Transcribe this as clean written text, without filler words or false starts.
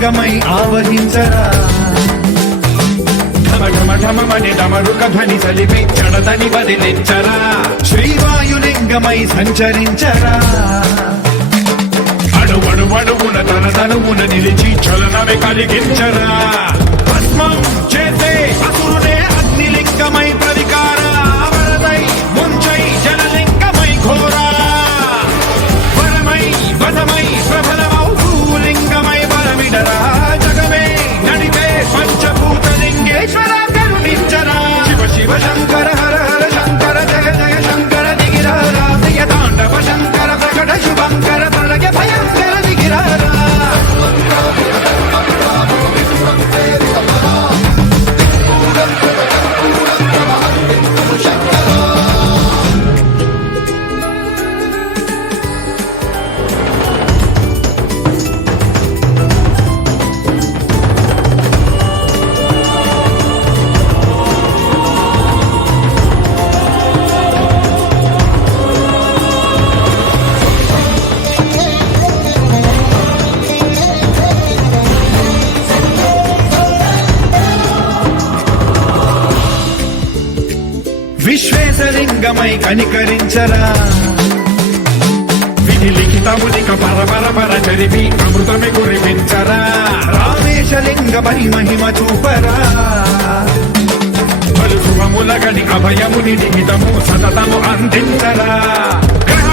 లింగమై ఆవహించరా ఢమఢమఢమని డమరుక ధ్వని సలిపి చడదని బదిలించరా శ్రీవాయులింగమై సంచరించరా అడువడువడువున తన తనువున నిలిచి చలనమే కలిగించరా భస్మం చేసే అసురునే అగ్నిలింగమై ప్రతికార వరదై ముంచై జలలింగమై ఘోరా వరమై వదమై ప్రబలమౌ భూలింగమై బలమిడరా జగమే నడిపే పంచభూతలింగేశ్వర కరుణించరా శివ శివ శంకర హర హర శంకర జయ జయ శంకర దిగిరారా ప్రియ తాండవ శంకర ప్రకట శుభంకర ప్రళయ భయంకర దిగిరారా విశ్వేశలింగమై కనికరించరా విధి లిఖితమునిక పరపర చరిపి అమృతమి కురిపించరా రామేశలింగమై మహిమ చూపరా పలు శుభములగని అభయముని నిహితము సతతము అందించరా గ్రహ